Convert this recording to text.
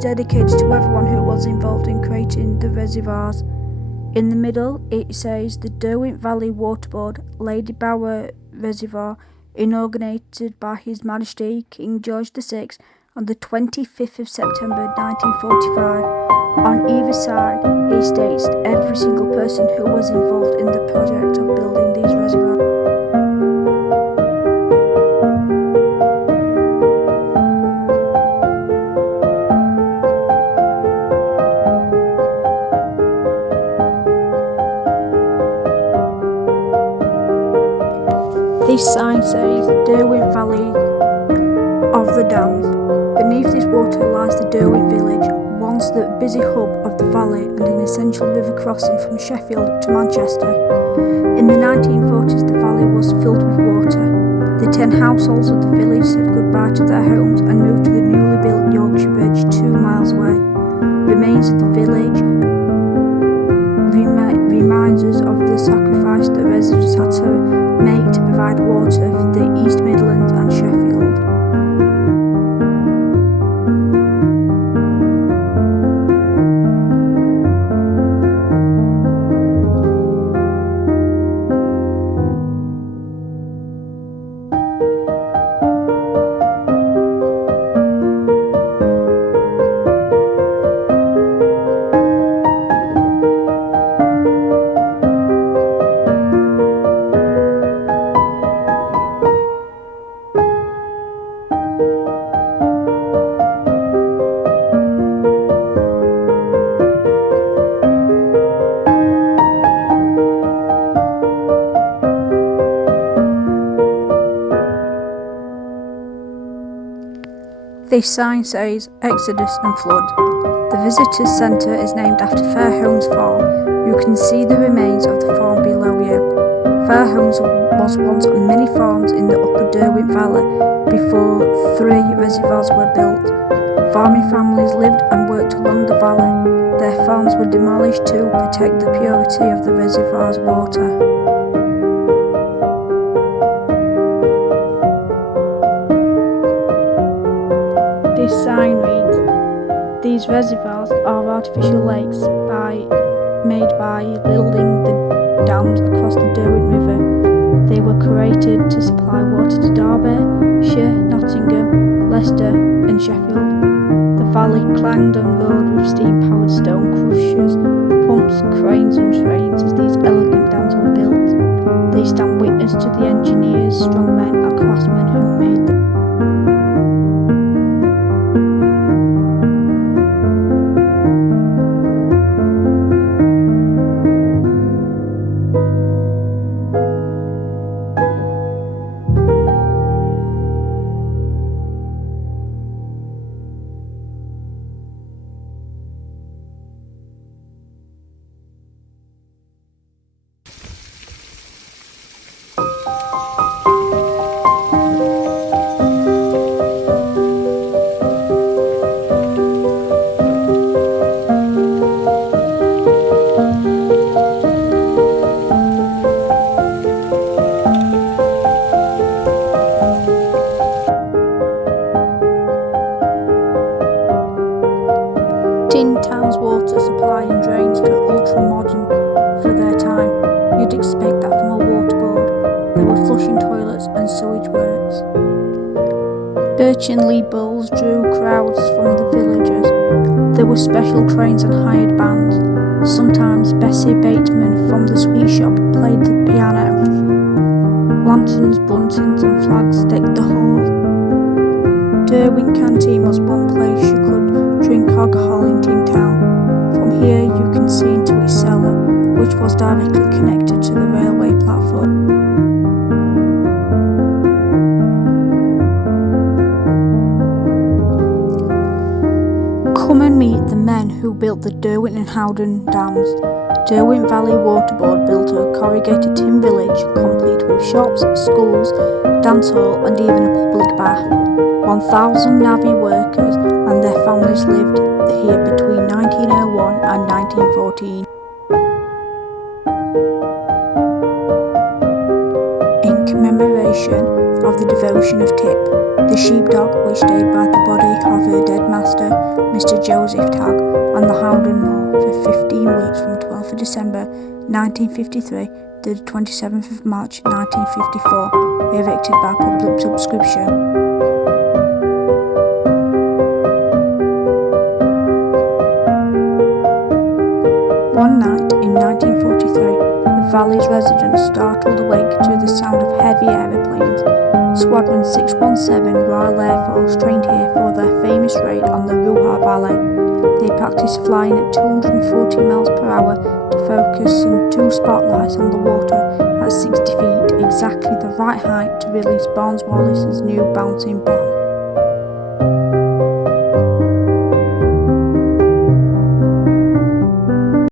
dedicated to everyone who was involved in creating the reservoirs. In the middle, it says the Derwent Valley Water Board, Ladybower Reservoir, inaugurated by His Majesty King George VI on the 25th of September 1945. On either side, it states every single person who was involved in the project of building these reservoirs. This sign says Derwent Valley of the Dams. Beneath this water lies the Derwent village, once the busy hub of the valley and an essential river crossing from Sheffield to Manchester. In the 1940s, the valley was filled with water. The 10 households of the village said goodbye to their homes and moved to the newly built Yorkshire Bridge 2 miles away. Remains of the village reminds us of the sacrifice the residents had to make to provide water for the East Midlands and Sheffield. This sign says Exodus and Flood. The Visitors Centre is named after Fairholmes Farm. You can see the remains of the farm below you. Fairholmes was once many farms in the upper Derwent Valley before 3 reservoirs were built. Farming families lived and worked along the valley. Their farms were demolished to protect the purity of the reservoir's water. This sign reads, "These reservoirs are artificial lakes made by building the dams across the Derwent River. They were created to supply water to Derbyshire, Nottingham, Leicester and Sheffield. The valley clanged on road with steam-powered stone crushers, pumps, cranes and trains as these elegant dams were built. They stand witness to the engineers, strong men and craftsmen who made them. Tin Town's water supply and drains feel ultra-modern for their time. You'd expect that from a water board. There were flushing toilets and sewage works. Birchinlee bulls drew crowds from the villagers. There were special trains and hired bands. Sometimes Bessie Bateman from the sweet shop played the piano. Lanterns, buntings and flags decked the hall. Derwent Canteen was one place you could drink alcohol in Tin Town. From here you can see into its cellar, which was directly connected to the railway platform. Come and meet the men who built the Derwent and Howden dams. Derwent Valley Water Board built a corrugated tin village complete with shops, schools, dance hall and even a public bath. 1,000 navvy workers and their families lived here between 1901 and 1914. In commemoration tradition of the devotion of Tip, the sheepdog which stayed by the body of her dead master, Mr. Joseph Tagg, on the Howden Moor for 15 weeks from 12th of December 1953 to the 27th of March 1954, erected by public subscription. One night in 1943, the valley's residents startled awake to the sound of heavy aeroplanes. Squadron 617 Royal Air Force trained here for their famous raid on the Ruhr Valley. They practiced flying at 240 miles per hour to focus on two spotlights on the water at 60 feet, exactly the right height to release Barnes Wallis's new bouncing bomb.